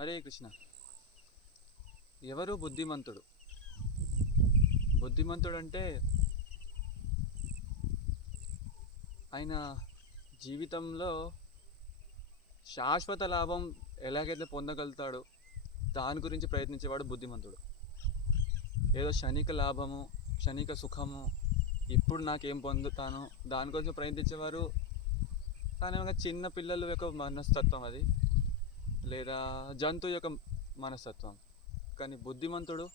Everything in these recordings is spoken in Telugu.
హరే కృష్ణ. ఎవరు బుద్ధిమంతుడు? బుద్ధిమంతుడు అంటే ఆయన జీవితంలో శాశ్వత లాభం ఎలాగైతే పొందగలుగుతాడో దాని గురించి ప్రయత్నించేవాడు బుద్ధిమంతుడు. ఏదో క్షణిక లాభము క్షణిక సుఖము ఇప్పుడు నాకేం పొందుతాను దానికోసం ప్రయత్నించేవారు కానీ ఒక చిన్న పిల్లల యొక్క మనస్తత్వం అది. లేదా జంతువు యొక్క మనస్తత్వం. కానీ బుద్ధిమంతుడు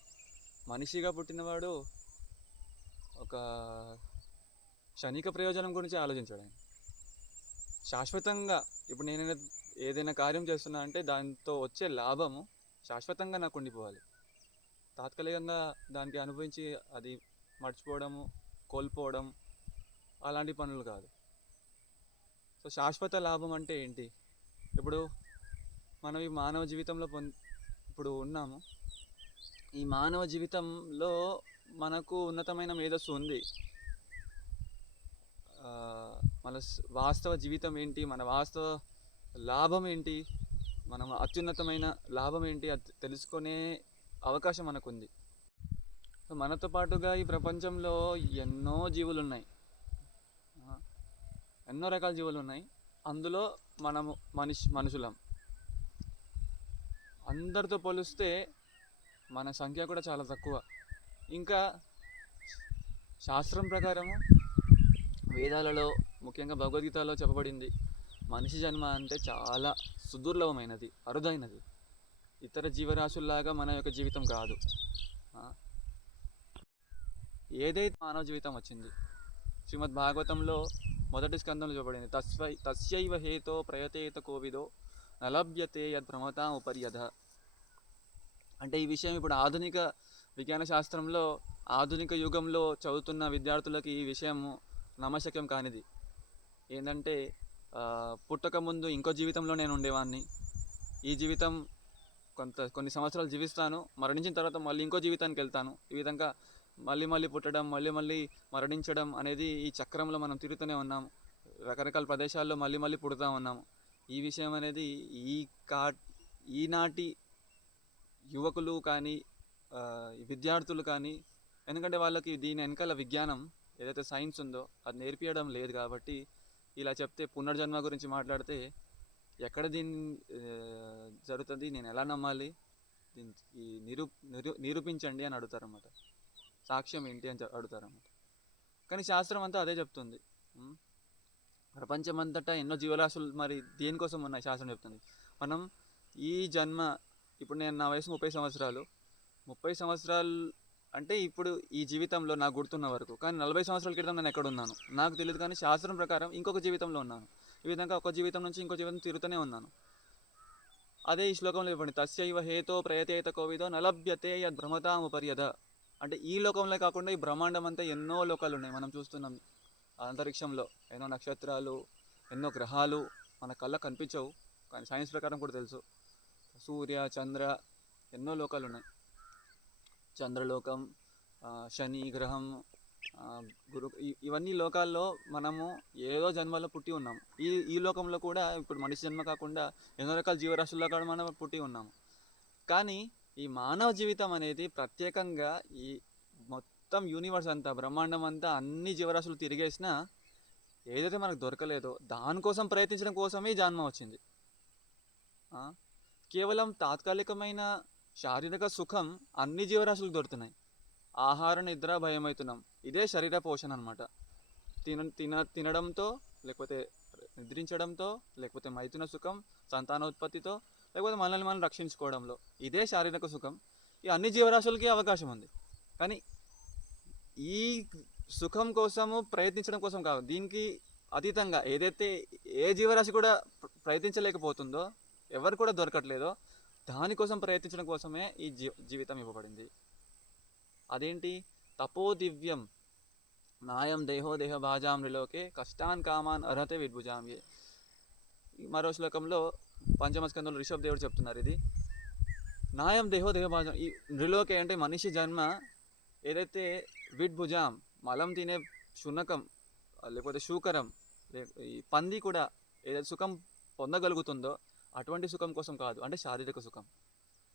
మనిషిగా పుట్టినవాడు ఒక క్షణిక ప్రయోజనం గురించి ఆలోచించాడు ఆయన. శాశ్వతంగా ఇప్పుడు నేను ఏదైనా కార్యం చేస్తున్నా అంటే దాంతో వచ్చే లాభము శాశ్వతంగా నాకు ఉండిపోవాలి. తాత్కాలికంగా దానికి అనుభవించి అది మర్చిపోవడము కోల్పోవడం అలాంటి పనులు కాదు. సో శాశ్వత లాభం అంటే ఏంటి? ఇప్పుడు మనం ఈ మానవ జీవితంలో పొంది ఇప్పుడు ఉన్నాము. ఈ మానవ జీవితంలో మనకు ఉన్నతమైన మేధస్సు ఉంది. మన వాస్తవ జీవితం ఏంటి? మన వాస్తవ లాభం ఏంటి? మనం అత్యున్నతమైన లాభం ఏంటి? అది తెలుసుకునే అవకాశం మనకుంది. సో మనతో పాటుగా ఈ ప్రపంచంలో ఎన్నో జీవులు ఉన్నాయి ఎన్నో రకాల జీవులు ఉన్నాయి అందులో మనము మనిషి మనుషులం. అందరితో పోలిస్తే మన సంఖ్య కూడా చాలా తక్కువ. ఇంకా శాస్త్రం ప్రకారము వేదాలలో ముఖ్యంగా భగవద్గీతలో చెప్పబడింది మనిషి జన్మ అంటే చాలా సుదుర్లభమైనది అరుదైనది. ఇతర జీవరాశుల్లాగా మన యొక్క జీవితం కాదు. ఏదైతే మానవ జీవితం వచ్చింది శ్రీమద్ భాగవతంలో మొదటి స్కందంలో చూపబడింది తస్వై తస్యైవ హేతో ప్రయతేత కోవిదో నలభ్యతే యద్భ్రమతాం ఉపర్యధ. అంటే ఈ విషయం ఇప్పుడు ఆధునిక విజ్ఞాన శాస్త్రంలో ఆధునిక యుగంలో చదువుతున్న విద్యార్థులకి ఈ విషయం నమశక్యం కానిది. ఏంటంటే పుట్టక ముందు ఇంకో జీవితంలో నేను ఉండేవాడిని ఈ జీవితం కొంత కొన్ని సంవత్సరాలు జీవిస్తాను మరణించిన తర్వాత మళ్ళీ ఇంకో జీవితానికి వెళ్తాను. ఈ విధంగా మళ్ళీ మళ్ళీ పుట్టడం మళ్ళీ మళ్ళీ మరణించడం అనేది ఈ చక్రంలో మనం తిరుగుతూనే ఉన్నాము. రకరకాల ప్రదేశాల్లో మళ్ళీ మళ్ళీ పుడుతూ ఉన్నాము. ఈ విషయం అనేది ఈ కా ఈనాటి యువకులు కానీ విద్యార్థులు కానీ ఎందుకంటే వాళ్ళకి దీని వెనకాల విజ్ఞానం ఏదైతే సైన్స్ ఉందో అది నేర్పించడం లేదు కాబట్టి ఇలా చెప్తే పునర్జన్మ గురించి మాట్లాడితే ఎక్కడ దీన్ని జరుగుతుంది నేను ఎలా నమ్మాలి? దీన్ని ఈ నిరూ నిరూ నిరూపించండి అని అడుగుతారన్నమాట. సాక్ష్యం ఏంటి అని చె- అడుగుతారన్నమాట. కానీ శాస్త్రం అంతా అదే చెప్తుంది. ప్రపంచమంతటా ఎన్నో జీవరాశులు మరి దేనికోసం ఉన్నాయి? శాస్త్రం చెప్తుంది. మనం ఈ జన్మ ఇప్పుడు నేను నా వయసు ముప్పై సంవత్సరాలు. ముప్పై సంవత్సరాలు అంటే ఇప్పుడు ఈ జీవితంలో నాకు గుర్తున్న వరకు. కానీ నలభై సంవత్సరాల క్రితం నేను ఎక్కడ ఉన్నాను? నాకు తెలియదు కానీ శాస్త్రం ప్రకారం ఇంకొక జీవితంలో ఉన్నాను. ఈ విధంగా ఒక జీవితం నుంచి ఇంకో జీవితం తిరుగుతూనే ఉన్నాను. అదే ఈ శ్లోకంలో ఇవ్వండి తస్యైవ హేతో ప్రయతేత కోవిదో నలభ్యతే యద్ భ్రమతాముపర్యద అంటే ఈ లోకంలో కాకుండా ఈ బ్రహ్మాండం అంతా ఎన్నో లోకాలు ఉన్నాయి. మనం చూస్తున్నాం అంతరిక్షంలో ఎన్నో నక్షత్రాలు ఎన్నో గ్రహాలు మన కళ్ళ కనిపించవు. కానీ సైన్స్ ప్రకారం కూడా తెలుసు. సూర్య చంద్ర ఎన్నో లోకాలు ఉన్నాయి. చంద్రలోకం శని గ్రహం గురు ఇ- ఇవన్నీ లోకాల్లో మనము ఏదో జన్మలో పుట్టి ఉన్నాము. ఈ ఈ లోకంలో కూడా ఇప్పుడు మనిషి జన్మ కాకుండా ఎన్నో రకాల జీవరాశుల్లో కూడా మనం పుట్టి ఉన్నాము. కానీ ఈ మానవ జీవితం అనేది ప్రత్యేకంగా ఈ మొత్తం యూనివర్స్ అంతా బ్రహ్మాండం అంతా అన్ని జీవరాశులు తిరిగేసినా ఏదైతే మనకు దొరకలేదో దానికోసం ప్రయత్నించడం కోసమే జన్మ వచ్చింది. ఆ? కేవలం తాత్కాలికమైన శారీరక సుఖం అన్ని జీవరాశులకు దొరుకుతున్నాయి. ఆహార నిద్ర భయమవుతున్నాం ఇదే శరీర పోషణ అనమాట తిన తిన తినడంతో లేకపోతే నిద్రించడంతో లేకపోతే మైథున సుఖం సంతానోత్పత్తితో లేకపోతే మనల్ని మనం రక్షించుకోవడంలో ఇదే శారీరక సుఖం. ఈ అన్ని జీవరాశులకి అవకాశం ఉంది. కానీ ఈ సుఖం కోసము ప్రయత్నించడం కోసం కాదు. దీనికి అతీతంగా ఏదైతే ఏ జీవరాశి కూడా ప్రయత్నించలేకపోతుందో ఎవరు కూడా దొరకట్లేదో దానికోసం ప్రయత్నించడం కోసమే ఈ జీ జీవితం ఇవ్వబడింది. అదేంటి? తపో దివ్యం నాయం దేహో దేహ భాజాంలోకే కష్టాన్ కామాన్ అర్హతే విద్భుజాం ఈ మరో శ్లోకంలో పంచమ రిషభ్ రిషబ్ దేవుడు చెప్తున్నారు ఇది. నాయం దేహో దేహ భాజం ఈ నృలోకే అంటే మనిషి జన్మ ఏదైతే విడ్భుజాం మలం తినే శునకం లేకపోతే శూకరం లే ఈ పంది కూడా ఏదైతే సుఖం పొందగలుగుతుందో అటువంటి సుఖం కోసం కాదు. అంటే శారీరక సుఖం.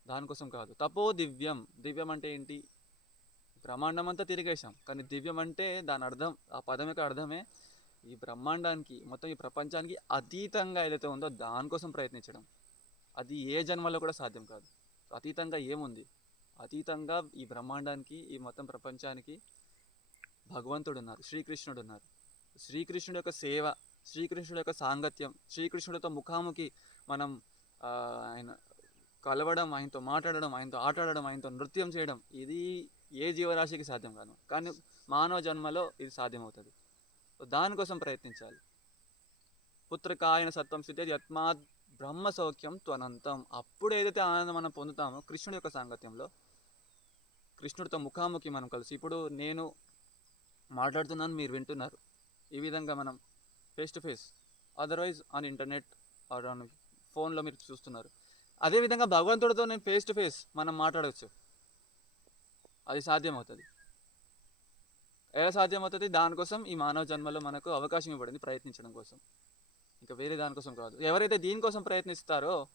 దానికోసం కాదు. తపో దివ్యం. దివ్యం అంటే ఏంటి? బ్రహ్మాండం అంతా తిరిగేశాం. కానీ దివ్యం అంటే దాని అర్థం ఆ పదం యొక్క అర్థమే ఈ బ్రహ్మాండానికి మొత్తం ఈ ప్రపంచానికి అతీతంగా ఏదైతే ఉందో దానికోసం ప్రయత్నించడం. అది ఏ జన్మలో కూడా సాధ్యం కాదు. అతీతంగా ఏముంది? అతీతంగా ఈ బ్రహ్మాండానికి ఈ మొత్తం ప్రపంచానికి భగవంతుడు ఉన్నారు శ్రీకృష్ణుడు ఉన్నారు శ్రీకృష్ణుడు యొక్క సేవ శ్రీకృష్ణుడు యొక్క సాంగత్యం శ్రీకృష్ణుడితో ముఖాముఖి మనం ఆయన కలవడం ఆయనతో మాట్లాడడం ఆయనతో ఆటాడడం ఆయనతో నృత్యం చేయడం ఇది ఏ జీవరాశికి సాధ్యం కాదు. కానీ మానవ జన్మలో ఇది సాధ్యమవుతుంది. దానికోసం ప్రయత్నించాలి. పుత్రకాయన సత్వం స్థితి యత్మాత్ బ్రహ్మ సౌఖ్యం త్వనంతం. అప్పుడు ఏదైతే ఆనందం మనం పొందుతామో కృష్ణుడి యొక్క సాంగత్యంలో కృష్ణుడితో ముఖాముఖి మనం కలిసి ఇప్పుడు నేను మాట్లాడుతున్నాను మీరు వింటున్నారు. ఈ విధంగా మనం face to face otherwise on internet or on ఫోన్లో మీరు చూస్తున్నారు. అదేవిధంగా భగవంతుడితో నేను ఫేస్ టు ఫేస్ మనం మాట్లాడవచ్చు అది సాధ్యమవుతుంది. ఎలా సాధ్యమవుతుంది? దానికోసం ఈ మానవ జన్మలో మనకు అవకాశం ఇవ్వబడింది ప్రయత్నించడం కోసం. ఇంకా వేరే దానికోసం కాదు. ఎవరైతే దీనికోసం ప్రయత్నిస్తారో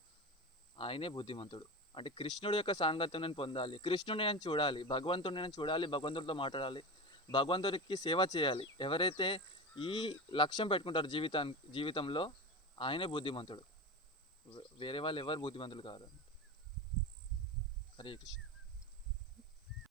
ఆయనే బుద్ధిమంతుడు. అంటే కృష్ణుడి యొక్క సాంగత్యం నేను పొందాలి. కృష్ణుడిని నేను చూడాలి. భగవంతుడిని నేను చూడాలి. భగవంతుడితో మాట్లాడాలి. భగవంతుడికి సేవ చేయాలి. ఎవరైతే ఈ లక్ష్యం పెట్టుకుంటారో జీవితం జీవితంలో ఆయనే బుద్ధిమంతుడు. వేరే వాళ్ళు ఎవరు బుద్ధిమంతులు కాదు హరే కృష్ణ.